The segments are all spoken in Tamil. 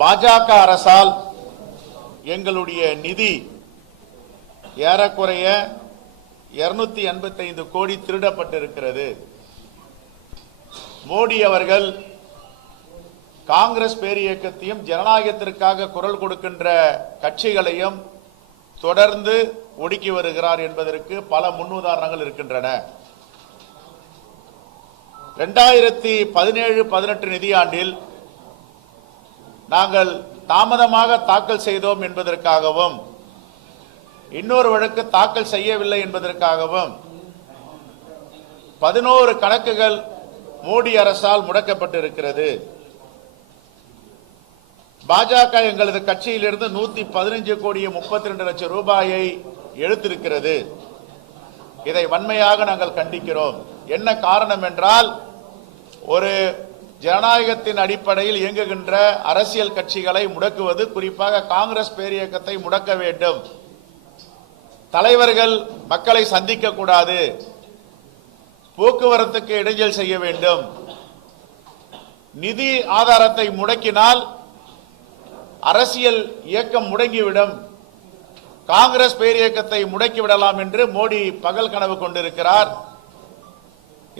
பாஜக அரசால் எங்களுடைய நிதி ஏறக்குறைய இருநூத்தி எண்பத்தைந்து கோடி திருடப்பட்டிருக்கிறது. மோடி அவர்கள் காங்கிரஸ் பேரியக்கத்தையும் ஜனநாயகத்திற்காக குரல் கொடுக்கின்ற கட்சிகளையும் தொடர்ந்து ஒடுக்கி வருகிறார் என்பதற்கு பல முன்னுதாரணங்கள் இருக்கின்றன. இரண்டாயிரத்தி பதினேழு பதினெட்டு நிதியாண்டில் நாங்கள் தாமதமாக தாக்கல் செய்தோம் என்பதற்காகவும் இன்னொரு வழக்கு தாக்கல் செய்யவில்லை என்பதற்காகவும் பதினோரு கணக்குகள் மோடி அரசால் முடக்கப்பட்டிருக்கிறது. பாஜக எங்களது கட்சியிலிருந்து நூத்தி பதினஞ்சு கோடியே முப்பத்தி ரெண்டு லட்சம் ரூபாயை எடுத்திருக்கிறது. இதை வன்மையாக நாங்கள் கண்டிக்கிறோம். என்ன காரணம் என்றால் ஒரு ஜனநாயகத்தின் அடிப்படையில் இயங்குகின்ற அரசியல் கட்சிகளை முடக்குவது குறிப்பாக காங்கிரஸ் பேரியக்கத்தை முடக்க வேண்டும். தலைவர்கள் மக்களை சந்திக்க கூடாது. போக்குவரத்துக்கு இடைஞ்சல் செய்ய வேண்டும். நிதி ஆதாரத்தை முடக்கினால் அரசியல் இயக்கம் முடங்கிவிடும். காங்கிரஸ் பேரியக்கத்தை முடக்கிவிடலாம் என்று மோடி பகல் கனவு கொண்டிருக்கிறார்.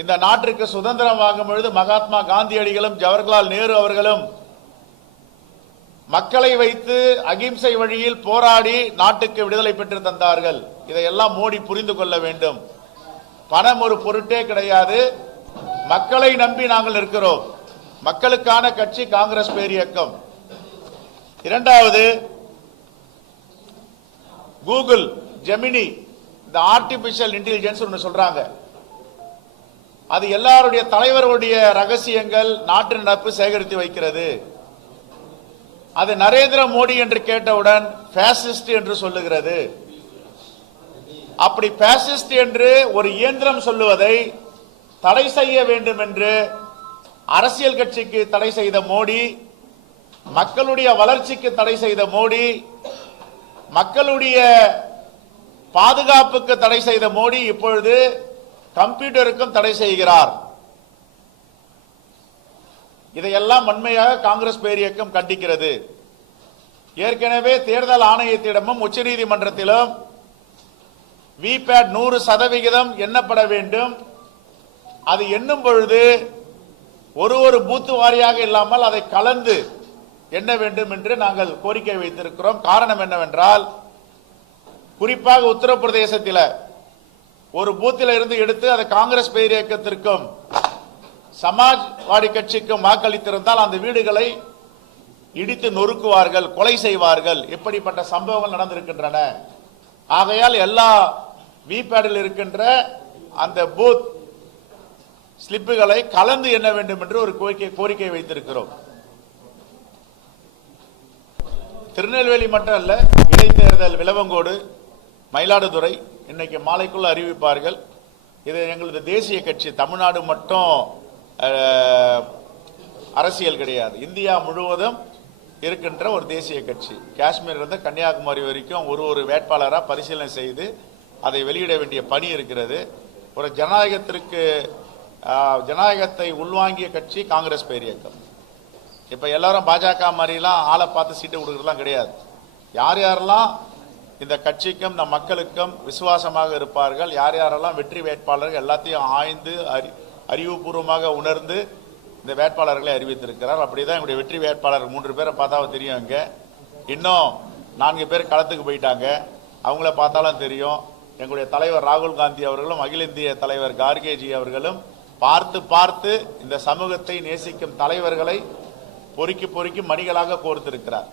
இந்த நாட்டிற்கு சுதந்திரம் வாங்கும் பொழுது மகாத்மா காந்தியடிகளும் ஜவஹர்லால் நேரு அவர்களும் மக்களை வைத்து அகிம்சை வழியில் போராடி நாட்டுக்கு விடுதலை பெற்று தந்தார்கள். இதையெல்லாம் மோடி புரிந்து கொள்ள வேண்டும். பணம் ஒரு பொருட்டே கிடையாது. மக்களை நம்பி நாங்கள் இருக்கிறோம் மக்களுக்கான கட்சி காங்கிரஸ் பேரியக்கம் இரண்டாவது கூகுள் ஜெமினி இந்த ஆர்டிபிஷியல் இன்டெலிஜென்ஸ் ஒன்று சொல்றாங்க. அது எல்லாருடைய தலைவர்களுடைய ரகசியங்கள் நாட்டு நடப்பு சேகரித்து வைக்கிறது. அது நரேந்திர மோடி என்று கேட்டவுடன் பேசிஸ்ட் என்று சொல்லுகிறது. அப்படி பேசிஸ்ட் என்று ஒரு இயந்திரம் சொல்லுவதை தடை செய்ய வேண்டும் என்று அரசியல் கட்சிக்கு தடை செய்த மோடி மக்களுடைய வளர்ச்சிக்கு தடை செய்த மோடி மக்களுடைய பாதுகாப்புக்கு தடை செய்த மோடி இப்பொழுது கம்ப்யூட்டருக்கும் தடை செய்கிறார். இதையெல்லாம் வன்மையாக காங்கிரஸ் பேரியக்கம் கண்டிக்கிறது. ஏற்கனவே தேர்தல் ஆணையத்திடமும் உச்சநீதிமன்றத்திலும் விபேட் நூறு சதவிகிதம் எண்ணப்பட வேண்டும். அது எண்ணும் பொழுது ஒரு ஒரு பூத்து வாரியாக இல்லாமல் அதை கலந்து எண்ண வேண்டும் என்று நாங்கள் கோரிக்கை வைத்திருக்கிறோம். காரணம் என்னவென்றால் குறிப்பாக உத்தரப்பிரதேசத்தில் ஒரு பூத்தில் இருந்து எடுத்து அதை காங்கிரஸ் பேர் இயக்கத்திற்கும் சமாஜ்வாடி கட்சிக்கும் வாக்களித்திருந்தால் அந்த வீடுகளை இடித்து நொறுக்குவார்கள் கொலை செய்வார்கள். இப்படிப்பட்ட சம்பவங்கள் நடந்திருக்கின்றன. ஆகையால் எல்லா விபேடில் இருக்கின்ற அந்த பூத் ஸ்லிப்புகளை கலந்து எண்ண வேண்டும் என்று ஒரு கோரிக்கை கோரிக்கை வைத்திருக்கிறோம். திருநெல்வேலி மட்டும் அல்ல இடைத்தேர்தல் விளவங்கோடு மயிலாடுதுறை இன்னைக்கு மாலைக்குள்ளே அறிவிப்பார்கள். இது எங்களது தேசிய கட்சி. தமிழ்நாடு மட்டும் அரசியல் கிடையாது. இந்தியா முழுவதும் இருக்கின்ற ஒரு தேசிய கட்சி. காஷ்மீர் இருந்து கன்னியாகுமரி வரைக்கும் ஒரு ஒரு வேட்பாளராக பரிசீலனை செய்து அதை வெளியிட வேண்டிய பணி இருக்கிறது. ஒரு ஜனநாயகத்திற்கு ஜனநாயகத்தை உள்வாங்கிய கட்சி காங்கிரஸ் பேரியக்கம் இப்போ எல்லாரும் பாஜக மாதிரிலாம் ஆளை பார்த்து சீட்டு கொடுக்கறதுலாம் கிடையாது. யார் யாரெல்லாம் இந்த கட்சிக்கும் இந்த மக்களுக்கும் விசுவாசமாக இருப்பார்கள். யார் யாரெல்லாம் வெற்றி வேட்பாளர்கள் எல்லாத்தையும் ஆய்ந்து அறி அறிவுபூர்வமாக உணர்ந்து இந்த வேட்பாளர்களை அறிவித்திருக்கிறார். அப்படிதான் எங்களுடைய வெற்றி வேட்பாளர் மூன்று பேரை பார்த்தாலும் தெரியும் இங்கே இன்னும் நான்கு பேர் களத்துக்கு போயிட்டாங்க. அவங்கள பார்த்தாலும் தெரியும். எங்களுடைய தலைவர் ராகுல் காந்தி அவர்களும் அகில இந்திய தலைவர் கார்கேஜி அவர்களும் பார்த்து பார்த்து இந்த சமூகத்தை நேசிக்கும் தலைவர்களை பொறுக்கி பொறுக்கி மணிகளாக கோர்த்திருக்கிறார்.